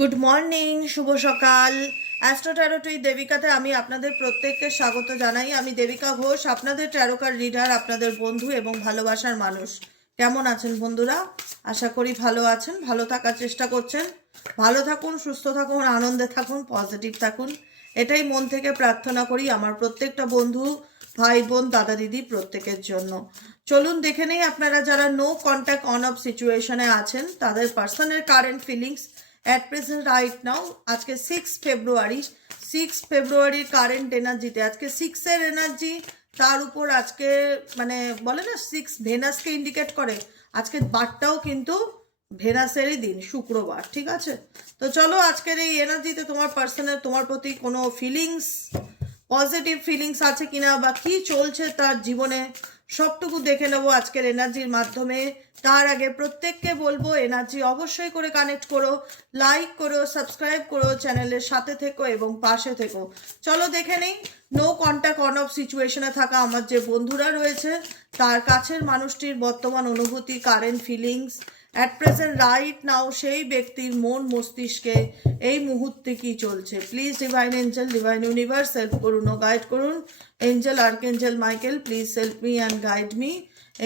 Good morning, শুভ সকাল। Astro taro টুই দেবিকাতে আমি আপনাদের প্রত্যেককে স্বাগত জানাই। আমি দেবিকা ঘোষ, আপনাদের ট্যারোকার রিডার, আপনাদের বন্ধু এবং ভালোবাসার মানুষ। কেমন আছেন বন্ধুরা? আশা করি ভালো আছেন, ভালো থাকার চেষ্টা করছেন। ভালো থাকুন, সুস্থ থাকুন, আনন্দে থাকুন, পজিটিভ থাকুন, এটাই মন থেকে প্রার্থনা করি আমার প্রত্যেকটা বন্ধু, ভাই বোন, দাদা দিদি প্রত্যেকের জন্য। চলুন দেখে নেই আপনারা যারা নো কন্ট্যাক্ট অন অফ সিচুয়েশনে আছেন তাদের পার্সনের current feelings at present right নাও। আজকে 6 ফেব্রুয়ারি কারেন্ট এনার্জিতে আজকে 6-এর এনার্জি, তার উপর আজকে মানে বলে না 6 ভেনাসকে ইন্ডিকেট করে। আজকে বারটাও কিন্তু ভেনাসেরই দিন, শুক্রবার, ঠিক আছে? তো চলো আজকের এই এনার্জিতে তোমার পার্সনের তোমার প্রতি কোনো ফিলিংস, পজিটিভ ফিলিংস আছে কিনা বা কি চলছে তার জীবনে, সবটুকু দেখে নেবো আজকের এনার্জির মাধ্যমে। তার আগে প্রত্যেককে বলবো এনার্জি অবশ্যই করে কানেক্ট করো, লাইক করো, সাবস্ক্রাইব করো, চ্যানেলের সাথে থেকো এবং পাশে থেকো। চলো দেখে নেই নো কন্ট্যাক্ট অন অফ সিচুয়েশনে থাকা আমার যে বন্ধুরা রয়েছে তার কাছের মানুষটির বর্তমান অনুভূতি, current feelings at present right now, সেই ব্যক্তির মন মস্তিষ্কে এই মুহূর্তে কি চলছে। Please divine angel, divine universe help করুন ও গাইড করুন। Angel archangel Michael please help me and guide me.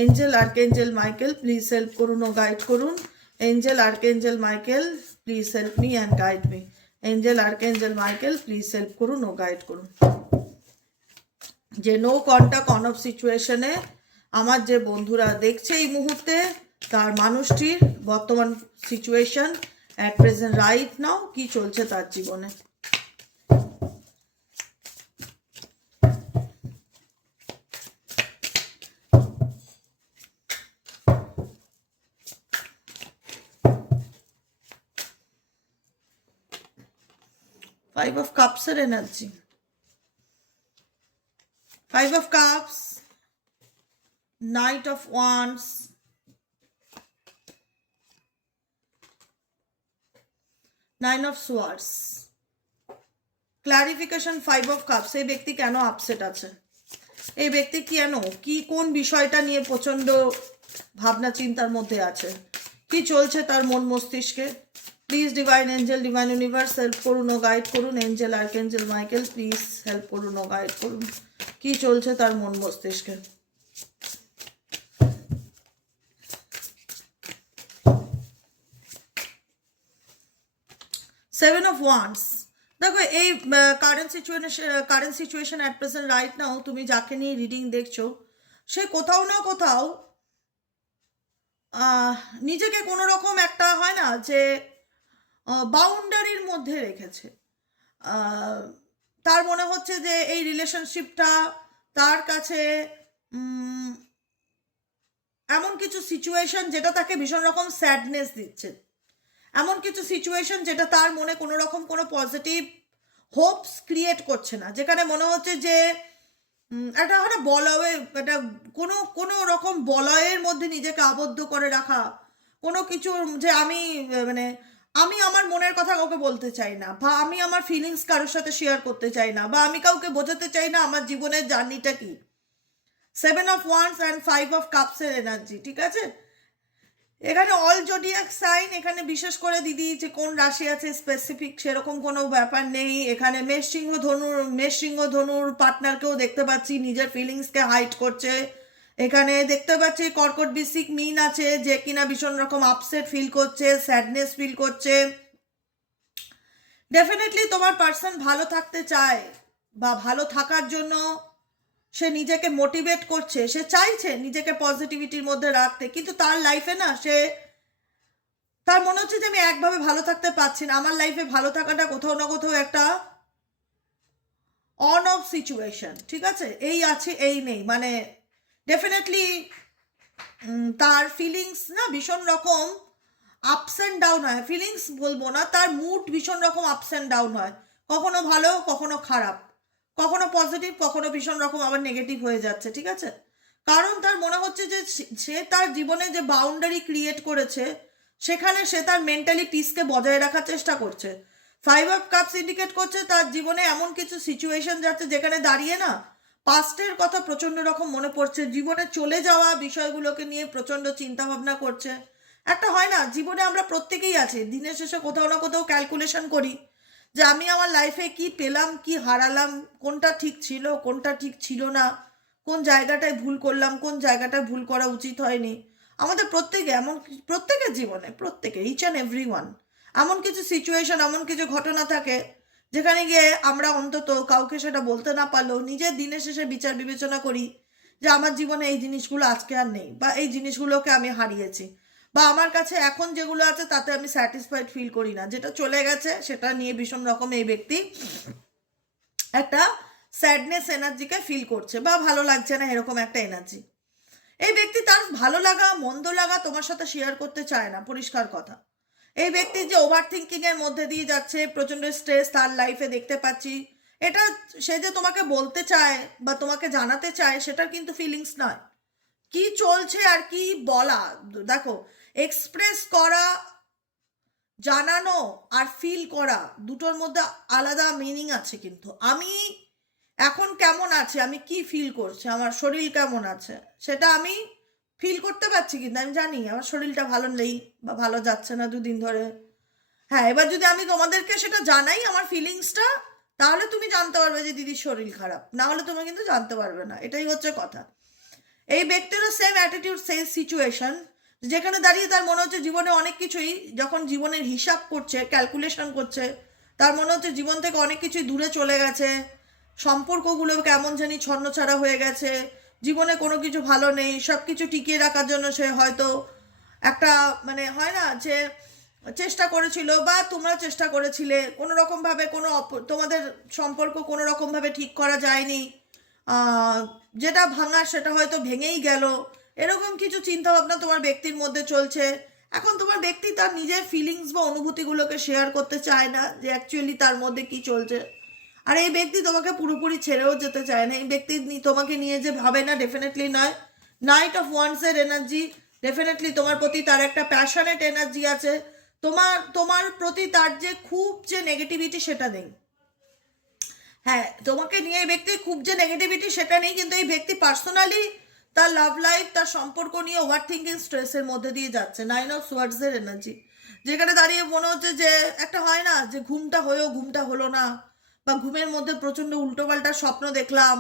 Angel archangel Michael please help করুন ও গাইড করুন। Angel archangel Michael please help me and guide me. Angel archangel Michael please help করুন ও guide করুন। যে no contact on of সিচুয়েশনে আমার যে বন্ধুরা দেখছে এই মুহূর্তে, তার মানুষটির বর্তমান সিচুয়েশন অ্যাট প্রেজেন্ট রাইট নাও কি চলছে তার জীবনে। Five of Cups এর energy, Five of Cups, Knight of Wands, Nine of Swords, clarification. Five of Cups, এই ব্যক্তি কেন আপসেট আছে, এই ব্যক্তি কেন কি কোন বিষয়টা নিয়ে প্রচন্ড ভাবনা চিন্তার মধ্যে আছে, কি চলছে তার মন মস্তিষ্কে। Please divine angel, divine universe help করুন ও গাইড করুন। Angel archangel Michael please help করুন ও গাইড করুন, কি চলছে তার মন মস্তিষ্কে। সেভেন অফ ওয়ান্ডস, দেখো এই current situation at present right নাও তুমি যাকে নিয়ে রিডিং দেখছো সে কোথাও না কোথাও নিজেকে কোনো রকম একটা হয় না যে বাউন্ডারির মধ্যে রেখেছে। তার মনে হচ্ছে যে এই রিলেশনশিপটা তার কাছে এমন কিছু সিচুয়েশন যেটা তাকে ভীষণ রকম স্যাডনেস দিচ্ছে, এমন কিছু সিচুয়েশন যেটা তার মনে কোনো রকম কোনো পজিটিভ হোপস ক্রিয়েট করছে না, যেখানে মনে হচ্ছে যে একটা হয় না বলয়ে, একটা কোনো কোনো রকম বলয়ের মধ্যে নিজেকে আবদ্ধ করে রাখা, কোনো কিছু যে আমি মানে আমি আমার মনের কথা কাউকে বলতে চাই না, বা আমি আমার ফিলিংস কারোর সাথে শেয়ার করতে চাই না, বা আমি কাউকে বোঝাতে চাই না আমার জীবনের জার্নিটা কি। Seven of wands and five of কাপসের এনার্জি, ঠিক আছে? এখানে অল জোডিয়াক সাইন, এখানে বিশেষ করে দিদি যে কোন রাশি আছে স্পেসিফিক সেরকম কোনো ব্যাপার নেই। এখানে মেষ সিংহ ধনুর পার্টনারকেও দেখতে পাচ্ছি নিজের ফিলিংসকে হাইড করছে। এখানে দেখতে পাচ্ছি কর্কট বৃশ্চিক মীন আছে যে কিনা ভীষণ রকম আপসেট ফিল করছে, স্যাডনেস ফিল করছে। ডেফিনেটলি তোমার পার্সন ভালো থাকতে চায় বা ভালো থাকার জন্য সে নিজেকে মোটিভেট করছে, সে চাইছে নিজেকে পজিটিভিটির মধ্যে রাখতে, কিন্তু তার লাইফে না তার মনে হচ্ছে যে আমি একভাবে ভালো থাকতে পারছি না, আমার লাইফে ভালো থাকাটা কোথাও না কোথাও একটা অন অফ সিচুয়েশন, ঠিক আছে? এই আছে এই নেই, মানে ডেফিনেটলি তার ফিলিংস না ভীষণ রকম আপস অ্যান্ড ডাউন হয়। ফিলিংস বলবো না, তার মুড ভীষণ রকম আপস অ্যান্ড ডাউন হয়, কখনো ভালো কখনো খারাপ, কখনো পজিটিভ কখনো ভীষণ রকম আবার নেগেটিভ হয়ে যাচ্ছে, ঠিক আছে? কারণ তার মনে হচ্ছে যে সে তার জীবনে যে বাউন্ডারি ক্রিয়েট করেছে সেখানে সে তার মেন্টালি পিসকে বজায় রাখার চেষ্টা করছে। ফাইভ অফ কাপস ইন্ডিকেট করছে তার জীবনে এমন কিছু সিচুয়েশন যাচ্ছে যেখানে দাঁড়িয়ে না পাস্টের কথা প্রচন্ড রকম মনে পড়ছে, জীবনে চলে যাওয়া বিষয়গুলোকে নিয়ে প্রচন্ড চিন্তা ভাবনা করছে। একটা হয় না, জীবনে আমরা প্রত্যেকেই আছি, দিনের শেষে কোথাও না কোথাও ক্যালকুলেশন করি যে আমি আমার লাইফে কি পেলাম কি হারালাম, কোনটা ঠিক ছিল কোনটা ঠিক ছিল না, কোন জায়গাটায় ভুল করলাম কোন জায়গাটায় ভুল করা উচিত হয়নি। আমাদের প্রত্যেকে এমন প্রত্যেকের জীবনে প্রত্যেকে ইচ অ্যান্ড এভরি ওয়ান এমন কিছু সিচুয়েশন এমন কিছু ঘটনা থাকে যেখানে গিয়ে আমরা অন্তত কাউকে সেটা বলতে না পারলেও নিজের দিনের শেষে বিচার বিবেচনা করি যে আমার জীবনে এই জিনিসগুলো আজকে আর নেই, বা এই জিনিসগুলোকে আমি হারিয়েছি, বা আমার কাছে এখন যেগুলো আছে তাতে আমি স্যাটিসফাইড ফিল করি না, যেটা চলে গেছে সেটা নিয়ে ভীষণ রকম এই ব্যক্তি একটা স্যাডনেস এনার্জিকে ফিল করছে, বা ভালো লাগছে না এরকম একটা এনার্জি। এই ব্যক্তি তার ভালো লাগা মন্দ লাগা তোমার সাথে শেয়ার করতে চায় না, পরিষ্কার কথা। এই ব্যক্তি যে ওভার থিঙ্কিং এর মধ্যে দিয়ে যাচ্ছে, প্রচন্ড স্ট্রেস তার লাইফে দেখতে পাচ্ছি, এটা সে যে তোমাকে বলতে চায় বা তোমাকে জানাতে চায় সেটার কিন্তু ফিলিংস নয়। কি চলছে আর কি বলা, দেখো, এক্সপ্রেস করা, জানানো আর ফিল করা দুটোর মধ্যে আলাদা মিনিং আছে। কিন্তু আমি এখন কেমন আছি, আমি কি ফিল করছি, আমার শরীর কেমন আছে সেটা আমি ফিল করতে পারছি, কিন্তু আমি জানি আমার শরীরটা ভালো নেই বা ভালো যাচ্ছে না দুদিন ধরে। হ্যাঁ, এবার যদি আমি তোমাদেরকে সেটা জানাই আমার ফিলিংসটা, তাহলে তুমি জানতে পারবে যে দিদির শরীর খারাপ, না হলে তুমি কিন্তু জানতে পারবে না, এটাই হচ্ছে কথা। এই ব্যক্তিরও সেম অ্যাটিটিউড সেম সিচুয়েশন, যেখানে দাঁড়িয়ে তার মনে হচ্ছে জীবনে অনেক কিছুই, যখন জীবনের হিসাব করছে ক্যালকুলেশন করছে, তার মনে হচ্ছে জীবন থেকে অনেক কিছুই দূরে চলে গেছে, সম্পর্কগুলো কেমন জানি ছন্নছাড়া হয়ে গেছে, জীবনে কোনো কিছু ভালো নেই, সব কিছু টিকিয়ে রাখার জন্য সে হয়তো একটা মানে হয় না যে চেষ্টা করেছিল বা তোমরা চেষ্টা করেছিলে, কোনো রকমভাবে কোনো তোমাদের সম্পর্ক কোনো রকমভাবে ঠিক করা যায়নি, যেটা ভাঙার সেটা হয়তো ভেঙেই গেল, এরকম কিছু চিন্তাভাবনা তোমার ব্যক্তির মধ্যে চলছে। এখন তোমার ব্যক্তি তার নিজের ফিলিংস বা অনুভূতিগুলোকে শেয়ার করতে চায় না যে অ্যাকচুয়ালি তার মধ্যে কি চলছে। আর এই ব্যক্তি তোমাকে পুরোপুরি ছেড়েও যেতে চায় না, এই ব্যক্তি তোমাকে নিয়ে যে ভাবে না, ডেফিনেটলি নয়। নাইট অফ ওয়ান্সের এনার্জি, ডেফিনেটলি তোমার প্রতি তার একটা প্যাশনেট এনার্জি আছে, তোমার তোমার প্রতি তার যে খুব যে নেগেটিভিটি সেটা নেই। হ্যাঁ, তোমাকে নিয়ে এই ব্যক্তির খুব যে নেগেটিভিটি সেটা নেই, কিন্তু এই ব্যক্তি পার্সোনালি তার লাভ লাইফ তার সম্পর্ক নিয়ে ওভার থিঙ্কিং স্ট্রেসের মধ্যে দিয়ে যাচ্ছে। 9 অফ সোয়ার্ডসের এনার্জি, যেখানে দাঁড়িয়ে মনে হচ্ছে যে একটা হয় না যে ঘুমটা হয়েও ঘুমটা হলো না, বা ঘুমের মধ্যে প্রচণ্ড উল্টোপাল্টা স্বপ্ন দেখলাম,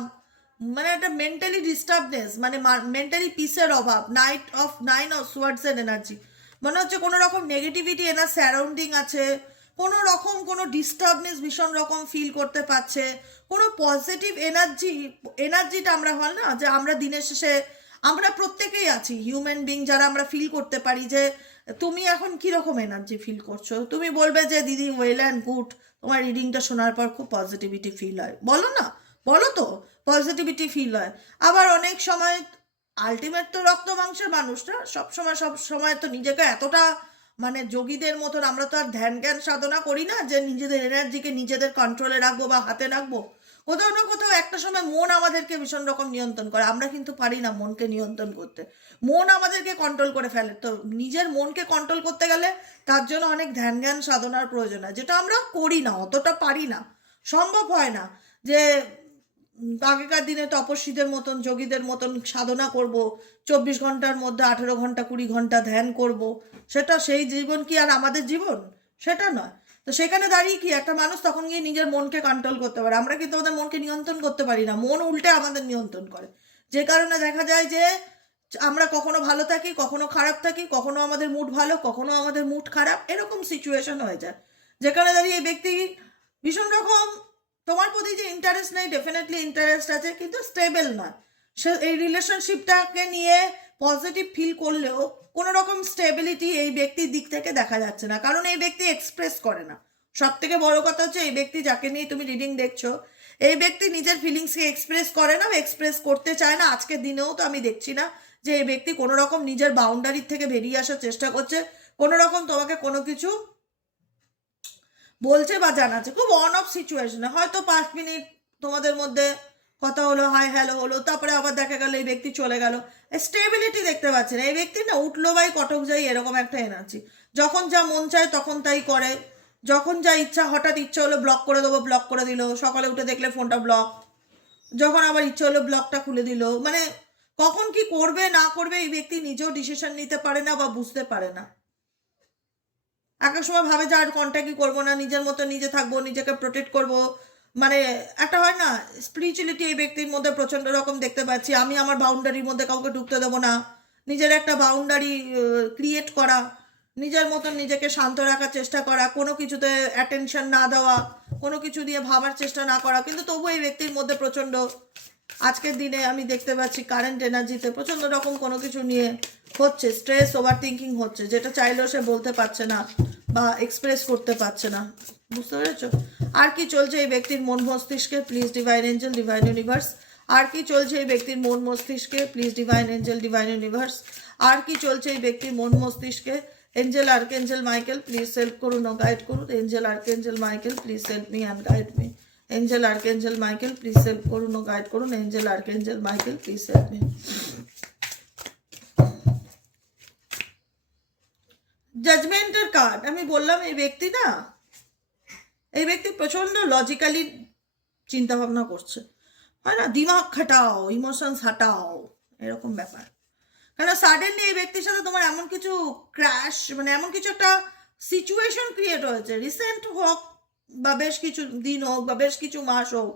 মানে একটা মেন্টালি ডিস্টার্বনেস, মানে মেন্টালি পিসের অভাব। 9 অফ সোয়ার্ডসের এনার্জি, মনে হচ্ছে কোনো রকম নেগেটিভিটি এনার সারাউন্ডিং আছে, কোনো রকম কোনো ডিস্টার্বনেস ভীষণ রকম ফিল করতে পারছে, কোনো পজিটিভ এনার্জিটা আমরা হয় না যে আমরা দিনের শেষে আমরা প্রত্যেকেই আছি হিউম্যান বিং যারা আমরা ফিল করতে পারি যে তুমি এখন কীরকম এনার্জি ফিল করছো, তুমি বলবে যে দিদি ওয়েল অ্যান্ড গুড, তোমার রিডিংটা শোনার পর খুব পজিটিভিটি ফিল হয়, বলো না, বলো তো পজিটিভিটি ফিল হয়। আবার অনেক সময় আলটিমেট তো রক্ত মাংসের মানুষটা সব সময় তো নিজেকে এতটা মানে যোগীদের মতন আমরা তো আর ধ্যান জ্ঞান সাধনা করি না যে নিজেদের এনার্জিকে নিজেদের কন্ট্রোলে রাখবো বা হাতে রাখবো। কোথাও না কোথাও একটা সময় মন আমাদেরকে ভীষণ রকম নিয়ন্ত্রণ করে, আমরা কিন্তু পারি না মনকে নিয়ন্ত্রণ করতে, মন আমাদেরকে কন্ট্রোল করে ফেলে। তো নিজের মনকে কন্ট্রোল করতে গেলে তার জন্য অনেক ধ্যান জ্ঞান সাধনার প্রয়োজন হয়, যেটা আমরা করি না, অতটা পারি না, সম্ভব হয় না যে আগেকার দিনে তপস্বীদের মতন যোগীদের মতন সাধনা করব, 24 ঘন্টার মধ্যে 18 ঘন্টা 20 ঘন্টা ধ্যান করব, সেটা সেই জীবন কি আর আমাদের জীবন? সেটা নয়। তো সেখানে দাঁড়িয়ে কি একটা মানুষ তখন গিয়ে নিজের মনকে কন্ট্রোল করতে পারে, আমরা কিন্তু আমাদের মনকে নিয়ন্ত্রণ করতে পারি না, মন উল্টে আমাদের নিয়ন্ত্রণ করে, যে কারণে দেখা যায় যে আমরা কখনো ভালো থাকি কখনো খারাপ থাকি, কখনো আমাদের মুড ভালো কখনো আমাদের মুড খারাপ, এরকম সিচুয়েশন হয়ে যায়, যেখানে দাঁড়িয়ে এই ব্যক্তি ভীষণ রকম তোমার প্রতি যে ইন্টারেস্ট নেই, ডেফিনেটলি ইন্টারেস্ট আছে কিন্তু স্টেবল নয়। সে এই রিলেশনশিপটাকে নিয়ে পজিটিভ ফিল করলেও কোনো রকম স্টেবিলিটি এই ব্যক্তির দিক থেকে দেখা যাচ্ছে না, কারণ এই ব্যক্তি এক্সপ্রেস করে না। সব থেকে বড় কথা হচ্ছে এই ব্যক্তি যাকে নিয়ে তুমি রিডিং দেখছো, এই ব্যক্তি নিজের ফিলিংসকে এক্সপ্রেস করে না, এক্সপ্রেস করতে চায় না। আজকের দিনেও তো আমি দেখছি না যে এই ব্যক্তি কোনো রকম নিজের বাউন্ডারির থেকে বেরিয়ে আসার চেষ্টা করছে, কোনো রকম তোমাকে কোনো কিছু বলছে বা জানাচ্ছে। খুব অন অফ সিচুয়েশনে হয়তো 5 মিনিট তোমাদের মধ্যে কথা হলো, হাই হ্যালো হলো, তারপরে আবার দেখা গেল এই ব্যক্তি চলে গেল, স্টেবিলিটি দেখতে পাচ্ছে না। এই ব্যক্তি না উঠলো বাই কটক যাই এরকম একটা এনার্জি, যখন যা মন চায় তখন তাই করে, যখন যা ইচ্ছা, হঠাৎ ইচ্ছা হলো ব্লক করে দেবো, ব্লক করে দিল, সকালে উঠে দেখলে ফোনটা ব্লক, যখন আবার ইচ্ছে হলো ব্লকটা খুলে দিল, মানে কখন কি করবে না করবে এই ব্যক্তি নিজেও ডিসিশন নিতে পারে না বা বুঝতে পারে না। এক এক সময় ভাবে যে আর কন্ট্যাক্টই করবো না, নিজের মতো নিজে থাকবো, নিজেকে প্রোটেক্ট করবো। মানে একটা হয় না স্পিরিচুয়ালিটি এই ব্যক্তির মধ্যে প্রচণ্ড রকম দেখতে পাচ্ছি। আমি আমার বাউন্ডারির মধ্যে কাউকে ঢুকতে দেবো না, নিজের একটা বাউন্ডারি ক্রিয়েট করা, নিজের মতন নিজেকে শান্ত রাখার চেষ্টা করা, কোনো কিছুতে অ্যাটেনশন না দেওয়া, কোনো কিছু নিয়ে ভাবার চেষ্টা না করা। কিন্তু তবু এই ব্যক্তির মধ্যে প্রচণ্ড আজকের দিনে আমি দেখতে পাচ্ছি কারেন্ট এনার্জিতে প্রচণ্ড রকম কোনো কিছু নিয়ে হচ্ছে, স্ট্রেস ওভার থিঙ্কিং হচ্ছে, যেটা চাইলেও সে বলতে পারছে না বা এক্সপ্রেস করতে পারছে না। বুঝতে পেরেছো? আর কি চলছে এই ব্যক্তির মন মস্তিষ্কে? Please divine angel, divine universe. আর কি চলছে এই ব্যক্তির মন মস্তিষ্কে? Please divine angel, divine universe. আর কি চলছে এই ব্যক্তির মন মস্তিষ্কে? Angel archangel Michael please help করুন ও গাইড করুন। Angel archangel Michael please help me and guide me. Angel archangel Michael please help করুন ও গাইড করুন। Angel archangel Michael please help me. জাজমেন্টের কার্ড আমি বললাম এই ব্যক্তি না, এই ব্যক্তি প্রচন্ড লজিক্যালি চিন্তা ভাবনা করছে, হয় না, দিমাগ খাটাও, ইমোশনস হাটাও, এরকম ব্যাপার। কেন সাডেনলি এই ব্যক্তির সাথে তোমার এমন কিছু ক্র্যাশ, মানে এমন কিছু একটা সিচুয়েশন ক্রিয়েট হয়েছে, রিসেন্ট হোক বা বেশ কিছু দিন হোক বা বেশ কিছু মাস হোক,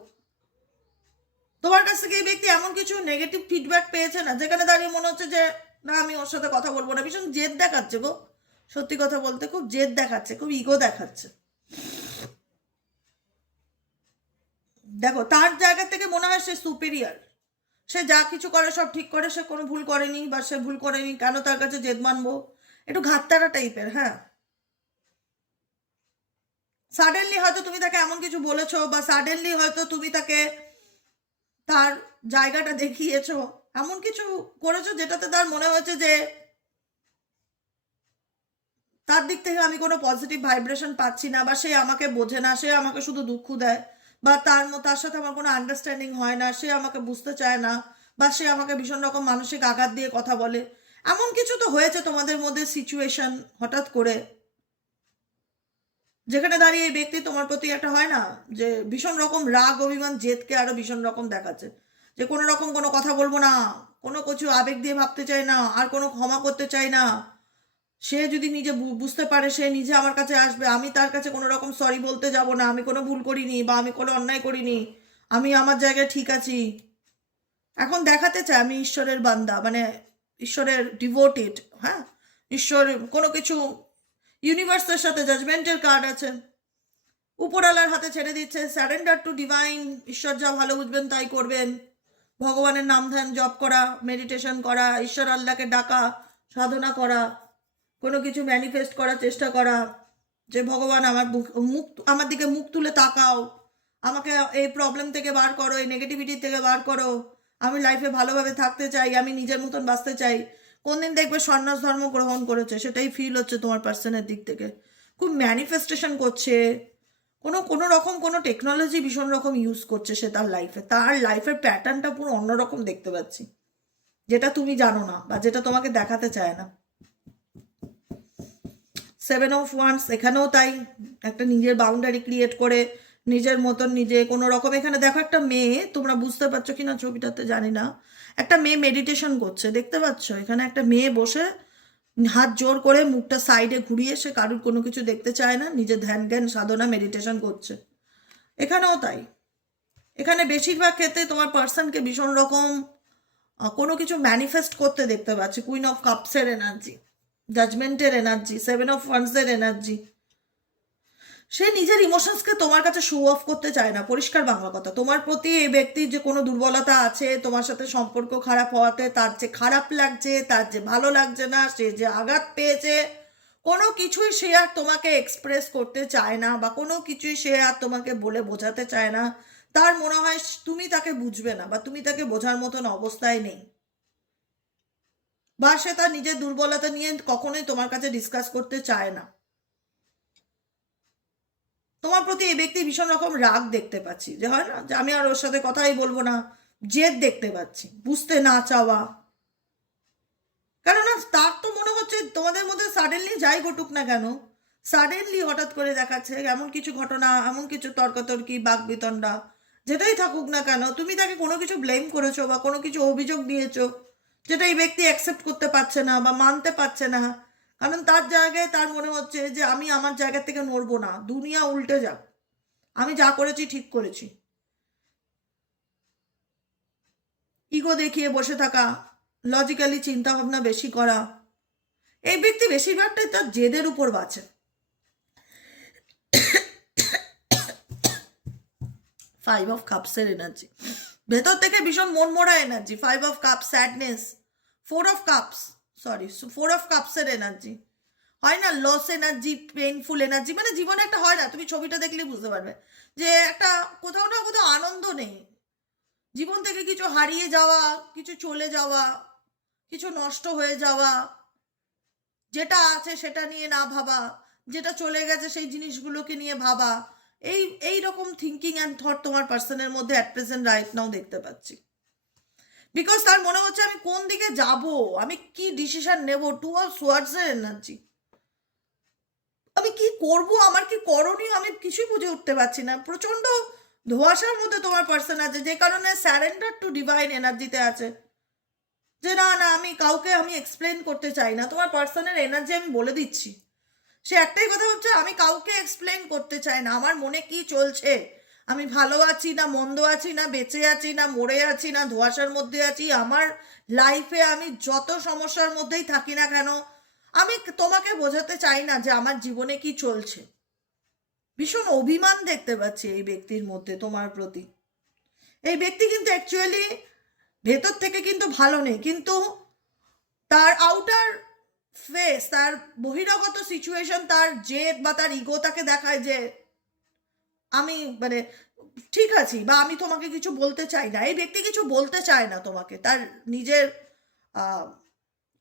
তোমার কাছ থেকে এই ব্যক্তি এমন কিছু নেগেটিভ ফিডব্যাক পেয়েছে না, যেখানে দাঁড়িয়ে মনে হচ্ছে যে না আমি ওর সাথে কথা বলবো না। ভীষণ জেদ দেখাচ্ছে গো, সত্যি কথা বলতে খুব জেদ দেখাচ্ছে, খুব ইগো দেখাচ্ছে। দেখো তার জায়গা থেকে মনে হয় সে সুপিরিয়ার, সে যা কিছু করে সব ঠিক করে, সে কোনো ভুল করেনি বা সে ভুল করেনি, কেন তার কাছে জেদ মানবো, একটু ঘাটতারা টাইপের। হ্যাঁ, সাডেনলি হয়তো তুমি তাকে এমন কিছু বলেছো বা সাডেনলি হয়তো তুমি তাকে তার জায়গাটা দেখিয়েছো, এমন কিছু করেছো যেটাতে তার মনে হয়েছে যে তার দিক থেকে আমি কোনো পজিটিভ ভাইব্রেশন পাচ্ছি না, বা সে আমাকে বোঝে না, সে আমাকে শুধু দুঃখ দেয়, বা তার সাথে আমার কোনো আন্ডারস্ট্যান্ডিং হয় না, সে আমাকে বুঝতে চায় না, বা সে আমাকে ভীষণ রকম মানসিক আঘাত দিয়ে কথা বলে। এমন কিছু তো হয়েছে তোমাদের মধ্যে সিচুয়েশন হঠাৎ করে, যেখানে দাঁড়িয়ে এই ব্যক্তি তোমার প্রতি একটা হয় না যে ভীষণ রকম রাগ অভিমান জেদকে আরো ভীষণ রকম দেখাচ্ছে, যে কোনো রকম কোনো কথা বলবো না, কোনো কিছু আবেগ দিয়ে ভাবতে চাই না, আর কোনো ক্ষমা করতে চাই না। সে যদি নিজে বুঝতে পারে সে নিজে আমার কাছে আসবে, আমি তার কাছে কোনো রকম সরি বলতে যাব না, আমি কোনো ভুল করিনি বা আমি কোনো অন্যায় করিনি, আমি আমার জায়গায় ঠিক আছি। এখন দেখাতে চায় আমি ঈশ্বরের বান্দা, মানে ঈশ্বরের ডিভোটেড। হ্যাঁ, ঈশ্বর কোনো কিছু, ইউনিভার্সের সাথে জাজমেন্টের কার্ড আছে, উপরওয়ালার হাতে ছেড়ে দিচ্ছে, স্যারেন্ডার টু ডিভাইন, ঈশ্বর যা ভালো বুঝবেন তাই করবেন। ভগবানের নাম ধ্যান জপ করা, মেডিটেশন করা, ঈশ্বর আল্লাহকে ডাকা, সাধনা করা, কোনো কিছু ম্যানিফেস্ট করার চেষ্টা করা, যে ভগবান আমার মুখ, আমার দিকে মুখ তুলে তাকাও, আমাকে এই প্রবলেম থেকে বার করো, এই নেগেটিভিটি থেকে বার করো, আমি লাইফে ভালোভাবে থাকতে চাই, আমি নিজের মতন বাঁচতে চাই। কোনদিন দেখবে সন্ন্যাস ধর্ম গ্রহণ করেছে, সেটাই ফিল হচ্ছে তোমার পার্সনের দিক থেকে, খুব ম্যানিফেস্টেশন করছে, কোনো রকম কোনো টেকনোলজি ভীষণ রকম ইউজ করছে সে তার লাইফে, তার লাইফের প্যাটার্নটা পুরো অন্যরকম দেখতে পাচ্ছি, যেটা তুমি জানো না বা যেটা তোমাকে দেখাতে চায় না। 7 অফ ওয়ান্স এখানেও তাই, একটা নিজের বাউন্ডারি ক্রিয়েট করে নিজের মতন নিজে কোনো রকম, এখানে দেখো একটা মেয়ে, তোমরা বুঝতে পারছো কিনা ছবিটাতে জানি না, একটা মেয়ে মেডিটেশন করছে, দেখতে পাচ্ছ? এখানে একটা মেয়ে বসে হাত জোর করে মুখটা সাইডে ঘুরিয়ে, সে কারুর কোনো কিছু দেখতে চায় না, নিজের ধ্যান জ্ঞান সাধনা মেডিটেশন করছে। এখানেও তাই, এখানে বেশিরভাগ ক্ষেত্রে তোমার পার্সনকে ভীষণ রকম কোনো কিছু ম্যানিফেস্ট করতে দেখতে পাচ্ছি। কুইন অফ কাপসের এনার্জি, জাজমেন্টের এনার্জি, 7 অফ ওয়ান্সের এনার্জি। সে নিজের ইমোশনসকে তোমার কাছে শো অফ করতে চায় না, পরিষ্কার বাংলা কথা। তোমার প্রতি এই ব্যক্তির যে কোনো দুর্বলতা আছে, তোমার সাথে সম্পর্ক খারাপ হওয়াতে তার যে খারাপ লাগছে, তার যে ভালো লাগছে না, সে যে আঘাত পেয়েছে, কোনো কিছুই সে আর তোমাকে এক্সপ্রেস করতে চায় না, বা কোনো কিছুই সে আর তোমাকে বলে বোঝাতে চায় না। তার মনে হয় তুমি তাকে বুঝবে না, বা তুমি তাকে বোঝার মতন অবস্থায় নেই, বা সে তার নিজের দুর্বলতা নিয়ে কখনোই তোমার কাছে ডিসকাস করতে চায় না। তোমার প্রতি এই ব্যক্তি ভীষণ রকম রাগ দেখতে পাচ্ছি, যে হয় না যে আমি আর ওর সাথে কথাই বলবো না, জেদ দেখতে পাচ্ছি, বুঝতে না চাওয়া। কেননা তার তো মনে হচ্ছে তোমাদের মধ্যে সাডেনলি যাই ঘটুক না কেন, সাডেনলি হঠাৎ করে দেখাচ্ছে এমন কিছু ঘটনা, এমন কিছু তর্কাতর্কি, বাকবিতণ্ডা, যেটাই থাকুক না কেন, তুমি তাকে কোনো কিছু ব্লেম করেছো বা কোনো কিছু অভিযোগ দিয়েছো, যেটা এই ব্যক্তি অ্যাকসেপ্ট করতে পারছে না বা মানতে পারছে না। কারণ তার জায়গায় তার মনে হচ্ছে যে আমি আমার জায়গা থেকে নড়বো না, দুনিয়া উল্টে যাক, আমি যা করেছি ঠিক করেছি। ইগো দেখিয়ে বসে থাকা, লজিক্যালি চিন্তা ভাবনা বেশি করা, এই ব্যক্তি বেশিরভাগটাই তার জেদের উপর বাঁচে। 5 অফ কাপসের এনার্জি, ভেতর থেকে ভীষণ মনমরা energy. 5 of cup sadness, 4 of cups, sorry 4 of কাপসের এনার্জি। হয় না লস এনার্জি, পেইনফুল এনার্জি, মানে জীবনে একটা হয় না, তুমি ছবিটা দেখলেই বুঝতে পারবে যে একটা কোথাও না কোথাও আনন্দ নেই, জীবন থেকে কিছু হারিয়ে যাওয়া, কিছু চলে যাওয়া, কিছু নষ্ট হয়ে যাওয়া, যেটা আছে সেটা নিয়ে না ভাবা, যেটা চলে গেছে সেই জিনিসগুলোকে নিয়ে ভাবা, এই রকম থিঙ্কিং অ্যান্ড থট তোমার পার্সনের মধ্যে অ্যাট প্রেজেন্ট রাইট নাও দেখতে পাচ্ছি। বিকজ তার মনে হচ্ছে আমি কোন দিকে যাব, আমি কি ডিসিশন নেব। 2 অফ সোয়ার্ডসের এনার্জি, আমি কি করব, আমার কি করণীয়, আমি কিছুই বুঝে উঠতে পারছি না। প্রচন্ড ধোঁয়াশার মধ্যে তোমার পার্সন আছে, যে কারণে স্যারেন্ডার টু ডিভাইন এনার্জিতে আছে, যে না না আমি কাউকে আমি এক্সপ্লেন করতে চাই না। তোমার পার্সনের এনার্জি আমি বলে দিচ্ছি, সে একটাই কথা হচ্ছে আমি কাউকে এক্সপ্লেন করতে চাই না, আমার মনে কি চলছে, আমি ভালো আছি না মন্দ আছি, না বেঁচে আছি না মরে আছি, না ধোঁয়াশার মধ্যে আছি, আমার লাইফে আমি যত সমস্যার মধ্যেই থাকি না কেন, আমি তোমাকে বোঝাতে চাই না যে আমার জীবনে কি চলছে। ভীষণ অভিমান দেখতে পাচ্ছি এই ব্যক্তির মধ্যে তোমার প্রতি। এই ব্যক্তি কিন্তু অ্যাকচুয়ালি ভেতর থেকে কিন্তু ভালো নেই, কিন্তু তার আউটার ফেস, তার বহিরাগত সিচুয়েশন, তার জেদ বা তার ইগো তাকে দেখায় যে আমি মানে ঠিক আছি, বা আমি তোমাকে কিছু বলতে চাই না। এই ব্যক্তি কিছু বলতে চায় না তোমাকে, তার নিজের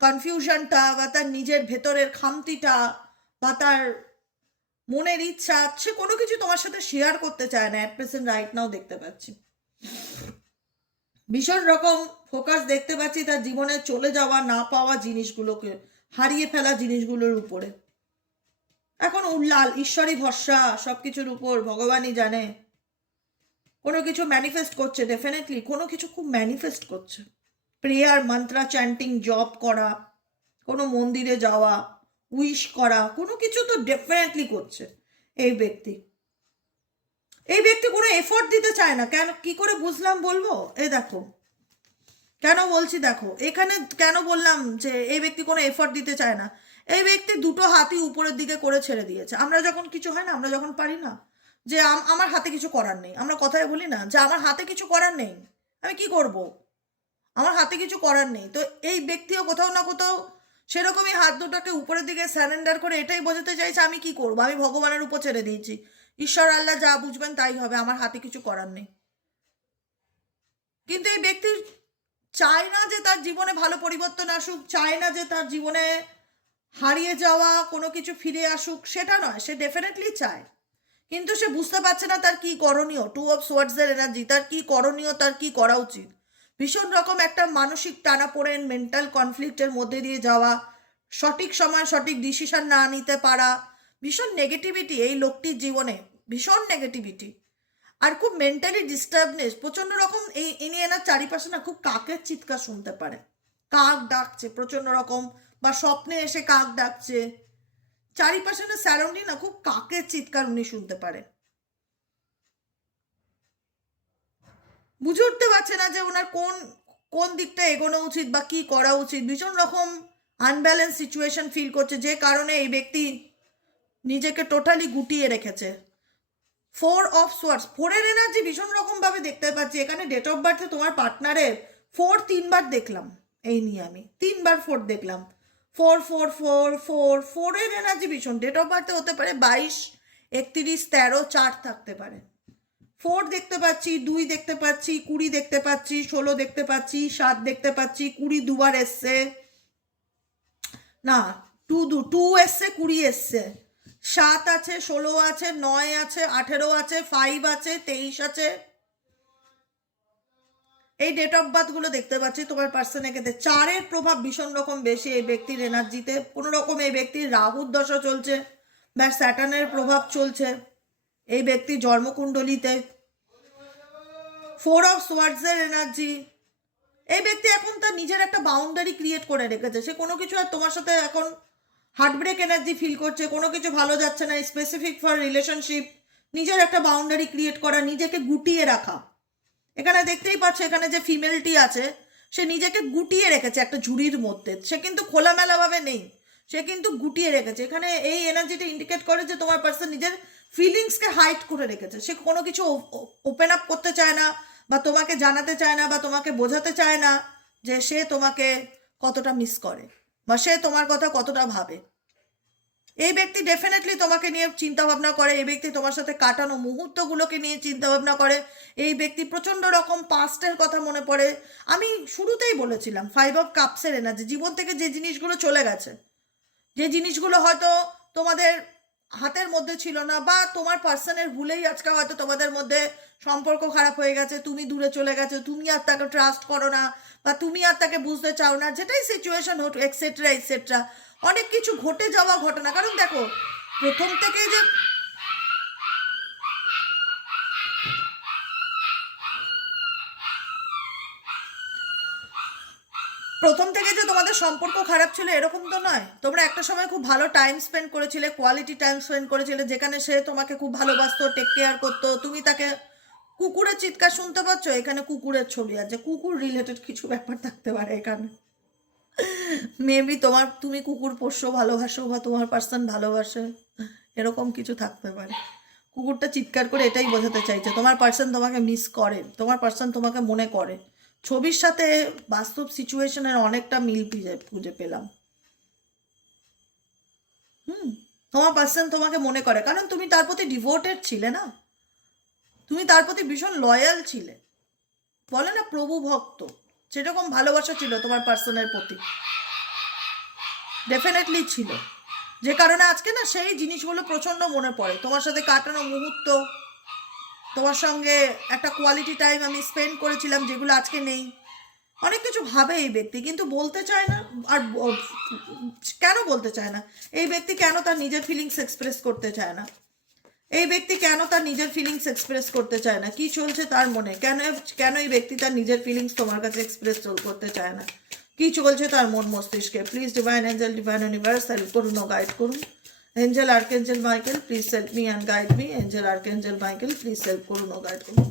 কনফিউশনটা বা তার নিজের ভেতরের খামতিটা বা তার মনের ইচ্ছা, সে কোনো কিছু তোমার সাথে শেয়ার করতে চায় না অ্যাট প্রেজেন্ট রাইট নাও দেখতে পাচ্ছি। ভীষণ রকম ফোকাস দেখতে পাচ্ছি তার জীবনে চলে যাওয়া, না পাওয়া জিনিসগুলোকে, হারিয়ে ফেলা জিনিসগুলোর উপরে। এখন উল্লাল, ঈশ্বরই ভরসা সব কিছুর উপর, ভগবানই জানে। কোনো কিছু ম্যানিফেস্ট করছে, ডেফিনেটলি কোনো কিছু খুব ম্যানিফেস্ট করছে। প্রেয়ার, মন্ত্রা, চ্যান্টিং, জপ করা, কোনো মন্দিরে যাওয়া, উইশ করা, কোনো কিছু তো ডেফিনেটলি করছে এই ব্যক্তি। এই ব্যক্তি কোনো এফোর্ট দিতে চায় না। কেন, কি করে বুঝলাম বলবো, এই দেখো কেন বলছি, দেখো এখানে কেন বললাম যে এই ব্যক্তি কোনো এফোর্ট দিতে চায় না। এই ব্যক্তি দুটো হাতই উপরের দিকে করে ছেড়ে দিয়েছে। আমরা যখন কিছু হয় না, আমরা যখন পারি না যে আমার হাতে কিছু করার নেই, আমরা কথায় বলি না যে আমার হাতে কিছু করার নেই, আমি কি করব, আমার হাতে কিছু করার নেই। তো এই ব্যক্তিও কোথাও না কোথাও সেরকমই হাত দুটোকে উপরের দিকে স্যারেন্ডার করে এটাই বোঝাতে চাইছে আমি কি করব, আমি ভগবানের উপর ছেড়ে দিয়েছি, ঈশ্বর আল্লাহ যা বুঝবেন তাই হবে, আমার হাতে কিছু করার নেই। কিন্তু এই ব্যক্তির চায় না যে তার জীবনে ভালো পরিবর্তন আসুক, চায় না যে তার জীবনে হারিয়ে যাওয়া কোনো কিছু ফিরে আসুক, সেটা নয়, সে ডেফিনেটলি চায়, কিন্তু সে বুঝতে পারছে না তার কি করণীয়। 2 অফ সোয়ার্ডসের এনার্জি, তার কি করণীয়, তার কি করা উচিত। ভীষণ রকম একটা মানসিক টানাপোড়েন, মেন্টাল কনফ্লিক্টের মধ্যে দিয়ে যাওয়া, সঠিক সময় সঠিক ডিসিশন না নিতে পারা, ভীষণ নেগেটিভিটি এই লোকটির জীবনে, ভীষণ নেগেটিভিটি। আর খুব মেন্টালি ডিস্টার্বনেস প্রচণ্ড রকম। ইনি এনার চারিপাশে না খুব কাকের চিৎকার শুনতে পারে, কাক ডাকছে প্রচণ্ড রকম, বা স্বপ্নে এসে কাক ডাকছে, চারিপাশে না সারাউন্ডিং না খুব কাকের চিৎকার উনি শুনতে পারে। বুঝে উঠতে পারছে না যে ওনার কোন কোন দিকটা এগোনো উচিত বা কি করা উচিত। ভীষণ রকম আনব্যালেন্স সিচুয়েশন ফিল করছে, যে কারণে এই ব্যক্তি নিজেকে টোটালি গুটিয়ে রেখেছে। 4 অফ সোয়ার্ডস, 4-এর এনার্জি ভীষণ রকমভাবে দেখতে পাচ্ছি এখানে। ডেট অফ বার্থে তোমার পার্টনারের 4 3বার দেখলাম, এই নিয়ে আমি 3বার 4 দেখলাম। 4 4 4 4 4-এর এনার্জি ভীষণ। ডেট অফ বার্থে হতে পারে 22 31 13 4 থাকতে পারে। 4 দেখতে পাচ্ছি, 2 দেখতে পাচ্ছি, 20 দেখতে পাচ্ছি, 16 দেখতে পাচ্ছি, 7 দেখতে পাচ্ছি, 20 দুবার এসছে, না 2 এসছে, 20 এসছে, 7 আছে, 16 আছে, 9 আছে, 18 আছে, 5 আছে, 23 আছে। এই ডেট অফ বার্থ গুলো দেখতে পাচ্ছি তোমার পার্সনের ক্ষেত্রে। 4-এর প্রভাব ভীষণ রকম বেশি এই ব্যক্তির এনার্জিতে। কোনো রকম এই ব্যক্তির রাহুর দশা চলছে বা স্যাটার্নের প্রভাব চলছে এই ব্যক্তির জন্মকুণ্ডলিতে। 4 অফ সোয়ার্ডসের এনার্জি, এই ব্যক্তি এখন তার নিজের একটা বাউন্ডারি ক্রিয়েট করে রেখেছে, সে কোনো কিছু আর তোমার সাথে এখন হার্টব্রেক এনার্জি ফিল করছে, কোনো কিছু ভালো যাচ্ছে না, স্পেসিফিক ফর রিলেশনশিপ, নিজের একটা বাউন্ডারি ক্রিয়েট করা, নিজেকে গুটিয়ে রাখা। এখানে দেখতেই পাচ্ছ এখানে যে ফিমেলটি আছে সে নিজেকে গুটিয়ে রেখেছে একটা ঝুড়ির মধ্যে, সে কিন্তু খোলামেলাভাবে নেই, সে কিন্তু গুটিয়ে রেখেছে। এখানে এই এনার্জিটা ইন্ডিকেট করে যে তোমার পার্সন নিজের ফিলিংসকে হাইড করে রেখেছে, সে কোনো কিছু ওপেন আপ করতে চায় না, বা তোমাকে জানাতে চায় না, বা তোমাকে বোঝাতে চায় না যে সে তোমাকে কতটা মিস করে বা সে তোমার কথা কতটা ভাবে। এই ব্যক্তি ডেফিনেটলি তোমাকে নিয়ে চিন্তা ভাবনা করে, এই ব্যক্তি তোমার সাথে কাটানো মুহূর্তগুলোকে নিয়ে চিন্তা ভাবনা করে, এই ব্যক্তি প্রচণ্ড রকম পাস্টের কথা মনে পড়ে। আমি শুরুতেই বলেছিলাম 5 of Cups-এর এনার্জি, জীবন থেকে যে জিনিসগুলো চলে গেছে, যে জিনিসগুলো হয়তো তোমাদের হাতের মধ্যে ছিল না, বা তোমার পার্সনের ভুলেই আজকে হয়তো তোমাদের মধ্যে সম্পর্ক খারাপ হয়ে গেছে, তুমি দূরে চলে গেছো, তুমি আর তাকে ট্রাস্ট করো না, বা তুমি আর তাকে বুঝতে চাও না, যেটাই সিচুয়েশন হোক এক্সেট্রা এক্সেট্রা, অনেক কিছু ঘটে যাওয়া ঘটনা। কারণ দেখো প্রথম থেকে যে তোমাদের সম্পর্ক খারাপ ছিল এরকম তো নয়, তোমরা একটা সময় খুব ভালো টাইম স্পেন্ড করেছিলে, কোয়ালিটি টাইম স্পেন্ড করেছিলে, যেখানে সে তোমাকে খুব ভালোবাসতো, টেক কেয়ার করতো, তুমি তাকে। কুকুরের চিৎকার শুনতে পাচ্ছ, এখানে কুকুরের ছবি আছে, কুকুর রিলেটেড কিছু ব্যাপার থাকতে পারে এখানে। মেবি তুমি কুকুর পোষ্য ভালোবাসো, বা তোমার পার্সন ভালোবাসে, এরকম কিছু থাকতে পারে। কুকুরটা চিৎকার করে এটাই বোঝাতে চাইছে তোমার পার্সন তোমাকে মিস করে, তোমার পার্সন তোমাকে মনে করে। ছবির সাথে বাস্তব সিচুয়েশনের অনেকটা মিল খুঁজে পেলাম। তোমার পার্সন তোমাকে মনে করে, কারণ তুমি তার প্রতি ডিভোটেড ছিলে না, তুমি তার প্রতি ভীষণ লয়াল ছিলে, বলে না প্রভু ভক্ত, সেরকম ভালোবাসা ছিল তোমার পার্সনের প্রতি, ডেফিনেটলি ছিল। যে কারণে আজকে না সেই জিনিসগুলো প্রচণ্ড মনে পড়ে, তোমার সাথে কাটানো মুহূর্ত, তোমার সঙ্গে একটা কোয়ালিটি টাইম আমি স্পেন্ড করেছিলাম যেগুলো আজকে নেই। অনেক কিছু ভাবে এই ব্যক্তি, কিন্তু বলতে চায় না। আর কেন বলতে চায় না এই ব্যক্তি? কেন তার নিজের ফিলিংস এক্সপ্রেস করতে চায় না এই ব্যক্তি? কেন তার নিজের ফিলিংস এক্সপ্রেস করতে চায় না? কি চলছে তার মনে? কেন এই ব্যক্তি তার নিজের ফিলিংস তোমার কাছে এক্সপ্রেস করতে চায় না? কি চলছে তার মন মস্তিষ্কে? Please divine angel, divine universe help করুন ও গাইড করুন। Angel archangel Michael please help me and guide me. Angel archangel Michael please help করুন ও গাইড করুন।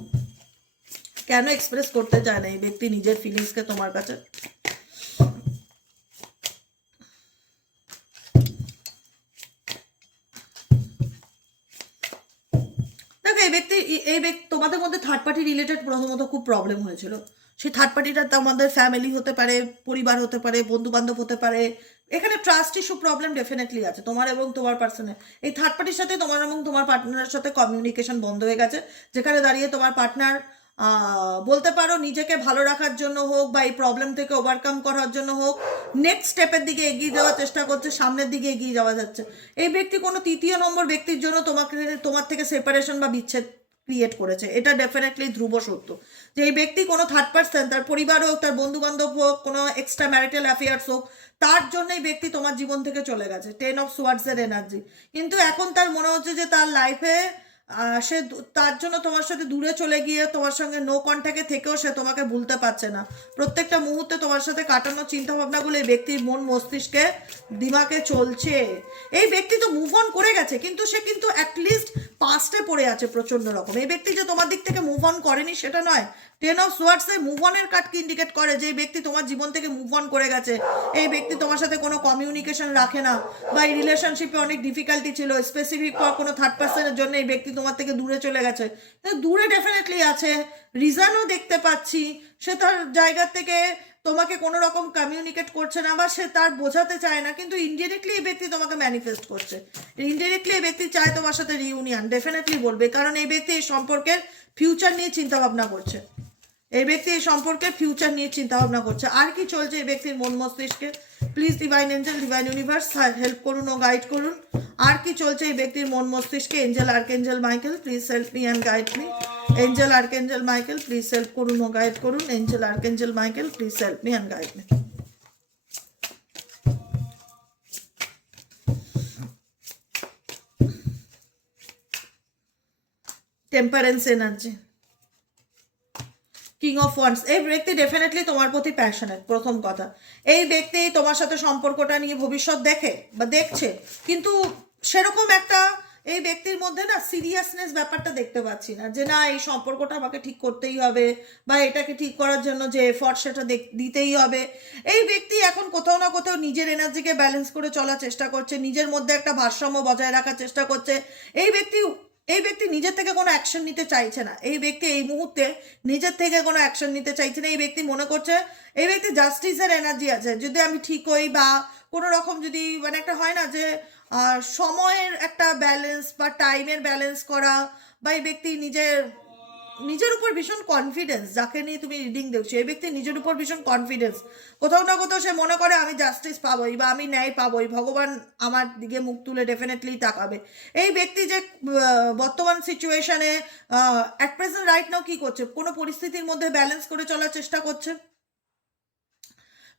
কেন এক্সপ্রেস করতে চায় না এই ব্যক্তি নিজের ফিলিংসকে তোমার কাছে? দেখো এই ব্যক্তি তোমাদের মধ্যে থার্ড পার্টি রিলেটেড প্রথমত খুব প্রবলেম হয়েছিল। সেই থার্ড পার্টিটা তোমাদের ফ্যামিলি হতে পারে, পরিবার হতে পারে, বন্ধু বান্ধব হতে পারে। এখানে ট্রাস্ট ইস্যু প্রবলেম ডেফিনেটলি আছে তোমার এবং তোমার পার্সনের। এই থার্ড পার্টির সাথে তোমার এবং তোমার পার্টনারের সাথে কমিউনিকেশন বন্ধ হয়ে গেছে, যেখানে দাঁড়িয়ে তোমার পার্টনার বলতে পারো নিজেকে ভালো রাখার জন্য হোক, বা এই প্রবলেম থেকে ওভারকাম করার জন্য হোক, নেক্সট স্টেপের দিকে এগিয়ে যাওয়ার চেষ্টা করছে, সামনের দিকে এগিয়ে যাওয়া যাচ্ছে। এই ব্যক্তি কোনো তৃতীয় নম্বর ব্যক্তির জন্য তোমার থেকে সেপারেশন বা বিচ্ছেদ ক্রিয়েট করেছে, এটা ডেফিনেটলি ধ্রুব সত্য। যে এই ব্যক্তি কোনো থার্ড পার্সন, তার পরিবার হোক, তার বন্ধু বান্ধব হোক, কোনো এক্সট্রা ম্যারিটাল অ্যাফেয়ার্স হোক, তার জন্যই ব্যক্তি তোমার জীবন থেকে চলে গেছে। 10 of Swords-এর এনার্জি। কিন্তু এখন তার মনে হচ্ছে যে তার লাইফে সে তার জন্য তোমার সাথে দূরে চলে গিয়ে তোমার সঙ্গে নো কন্ট্যাক্টে থেকেও সে তোমাকে ভুলতে পারছে না। প্রত্যেকটা মুহূর্তে তোমার সাথে কাটানো চিন্তাভাবনাগুলো এই ব্যক্তির মন মস্তিষ্কে দিমাগে চলছে। এই ব্যক্তি তো মুভ অন করে গেছে, কিন্তু সে কিন্তু অ্যাটলিস্ট পাস্টে পড়ে আছে প্রচণ্ড রকম। এই ব্যক্তি যে তোমার দিক থেকে মুভ অন করেনি সেটা নয়। 10 of Swords মুভ অনের কার্ডকে ইন্ডিকেট করে যে এই ব্যক্তি তোমার জীবন থেকে মুভ অন করে গেছে। এই ব্যক্তি তোমার সাথে কোনো কমিউনিকেশন রাখে না, বা এই রিলেশনশিপে অনেক ডিফিকাল্টি ছিল, স্পেসিফিক কোনো থার্ড পার্সনের জন্য এই ব্যক্তি তোমার থেকে দূরে চলে গেছে। দূরে ডেফিনেটলি আছে, রিজনও দেখতে পাচ্ছি। সে তার জায়গা থেকে তোমাকে কোনো রকম কমিউনিকেট করছে না, বা সে তার বোঝাতে চায় না, কিন্তু ইনডিরেক্টলি এই ব্যক্তি তোমাকে ম্যানিফেস্ট করছে। ইনডিরেক্টলি এই ব্যক্তি চায় তোমার সাথে রিউনিয়ন, ডেফিনেটলি বলবে, কারণ এই ব্যক্তি এই সম্পর্কের ফিউচার নিয়ে চিন্তা ভাবনা করছে। এই ব্যক্তি এই সম্পর্কের ফিউচার নিয়ে চিন্তা ভাবনা করছে। আর কি চলছে এই ব্যক্তির মন মস্তিষ্কে? Please divine angel, divine universe help করুন ও গাইড করুন। আর কি চলছে এই ব্যক্তির মন মস্তিষ্কে? Angel archangel Michael please help me and guide me. Angel archangel Michael please help করুন ও গাইড করুন। Angel archangel Michael please help me and guide me. Temperance energy. King of wands, এই ব্যক্তি ডেফিনেটলি তোমার প্রতি প্যাশনেট। প্রথম কথা, এই ব্যক্তি তোমার সাথে সম্পর্কটা নিয়ে ভবিষ্যৎ দেখে বা দেখছে, কিন্তু সেরকম একটা এই ব্যক্তির মধ্যে না সিরিয়াসনেস ব্যাপারটা দেখতে পাচ্ছি না, যে না এই সম্পর্কটা আমাকে ঠিক করতেই হবে বা এটাকে ঠিক করার জন্য যে এফর্ট সেটা দিতেই হবে। এই ব্যক্তি এখন কোথাও না কোথাও নিজের এনার্জিকে ব্যালেন্স করে চলার চেষ্টা করছে, নিজের মধ্যে একটা ভারসাম্য বজায় রাখার চেষ্টা করছে। এই ব্যক্তি নিজের থেকে কোনো অ্যাকশন নিতে চাইছে না, এই ব্যক্তি এই মুহূর্তে নিজের থেকে কোনো অ্যাকশন নিতে চাইছে না। এই ব্যক্তি মনে করছে, এই ব্যক্তি জাস্টিসের এনার্জি আছে, যদি আমি ঠিক হই বা কোনো রকম যদি মানে একটা হয় না যে সময়ের একটা ব্যালেন্স বা টাইমের ব্যালেন্স করা, বা এই ব্যক্তি নিজের উপর ভীষণ কনফিডেন্স, যাকে নিয়ে তুমি রিডিং দেখছো এই ব্যক্তি নিজের উপর ভীষণ কনফিডেন্স, কোথাও না কোথাও সে মনে করে আমি জাস্টিস পাবোই বা আমি ন্যায় পাবোই, ভগবান আমার দিকে মুখ তুলে ডেফিনেটলি তাকাবে। এই ব্যক্তি যে বর্তমান সিচুয়েশনে অ্যাট প্রেজেন্ট রাইট নাও কি করছে, কোনো পরিস্থিতির মধ্যে ব্যালেন্স করে চলার চেষ্টা করছে,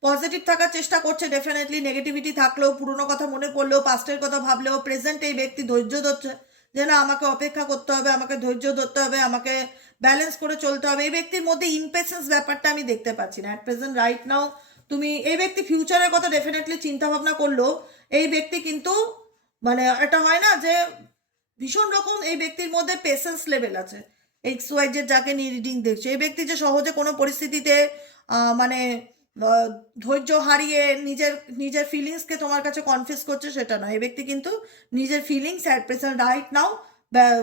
পজিটিভ থাকার চেষ্টা করছে ডেফিনেটলি। নেগেটিভিটি থাকলেও, পুরনো কথা মনে পড়লেও, পাস্টের কথা ভাবলেও, প্রেজেন্ট এই ব্যক্তি ধৈর্য ধরছে যে না আমাকে অপেক্ষা করতে হবে, আমাকে ধৈর্য ধরতে হবে, আমাকে ব্যালেন্স করে চলতে হবে। এই ব্যক্তির মধ্যে ইমপেশেন্স ব্যাপারটা আমি দেখতে পাচ্ছি না অ্যাট প্রেজেন্ট রাইট নাও। তুমি এই ব্যক্তি ফিউচারের কথা ডেফিনেটলি চিন্তা ভাবনা করলেও এই ব্যক্তি কিন্তু মানে এটা হয় না যে ভীষণ রকম এই ব্যক্তির মধ্যে পেশেন্স লেভেল আছে। XYZ যাকে নিয়ে রিডিং দেখছে, এই ব্যক্তি যে সহজে কোনো পরিস্থিতিতে মানে ধৈর্য হারিয়ে নিজের নিজের ফিলিংসকে তোমার কাছে কনফিউজ করছে সেটা নয়। এই ব্যক্তি কিন্তু নিজের ফিলিংস অ্যাট প্রেজেন্ট রাইট নাও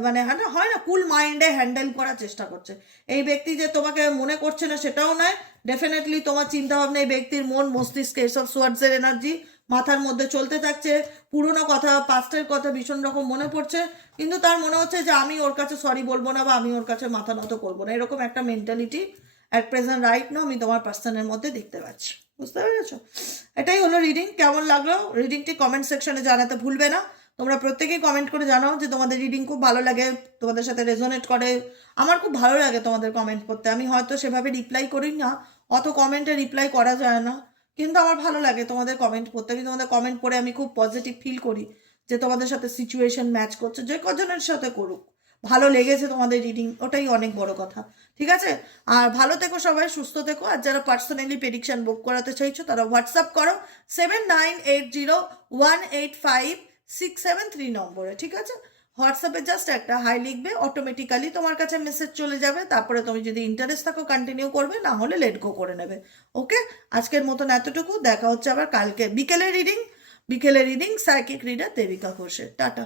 মানে হয় না কুল মাইন্ডে হ্যান্ডেল করার চেষ্টা করছে। এই ব্যক্তি যে তোমাকে মনে করছে না সেটাও নয়, ডেফিনেটলি তোমার চিন্তাভাবনা এই ব্যক্তির মন মস্তিষ্কে এসব সোয়ার্ডসের এনার্জি মাথার মধ্যে চলতে থাকছে, পুরনো কথা পাস্টের কথা ভীষণ রকম মনে পড়ছে, কিন্তু তার মনে হচ্ছে যে আমি ওর কাছে সরি বলবো না বা আমি ওর কাছে মাথা নত করবো না, এরকম একটা মেন্টালিটি অ্যাট প্রেজেন্ট রাইট নাও আমি তোমার পার্সনের মধ্যে দেখতে পাচ্ছি। বুঝতে পেরেছো? এটাই হলো রিডিং। কেমন লাগলো রিডিংটি কমেন্ট সেকশনে জানাতে ভুলবে না। তোমরা প্রত্যেকেই কমেন্ট করে জানাও যে তোমাদের রিডিং খুব ভালো লাগে, তোমাদের সাথে রেজোনেট করে। আমার খুব ভালো লাগে তোমাদের কমেন্ট করতে, আমি হয়তো সেভাবে রিপ্লাই করি না, অত কমেন্টে রিপ্লাই করা যায় না, কিন্তু আমার ভালো লাগে তোমাদের কমেন্ট পড়তে। আমি তোমাদের কমেন্ট পড়ে আমি খুব পজিটিভ ফিল করি যে তোমাদের সাথে সিচুয়েশন ম্যাচ করছে, যে কজনের সাথে করুক ভালো লেগেছে তোমাদের রিডিং, ওটাই অনেক বড় কথা। ঠিক আছে, আর ভালো থেকো সবাই, সুস্থ থেকো। আর যারা পার্সোনালি প্রেডিকশন বুক করাতে চাইছো তারা হোয়াটসঅ্যাপ করো 7980185673 নম্বরে। ঠিক আছে, হোয়াটসঅ্যাপে জাস্ট একটা হাই লিখবে, অটোমেটিক্যালি তোমার কাছে মেসেজ চলে যাবে। তারপরে তুমি যদি ইন্টারেস্ট থাকো কন্টিনিউ করবে, না হলে লেট গো করে নেবে। ওকে, আজকের মতন এতটুকু, দেখা হচ্ছে আবার কালকে বিকেলে রিডিং সাইকিক রিডার দেবিকা ঘোষের। টাটা।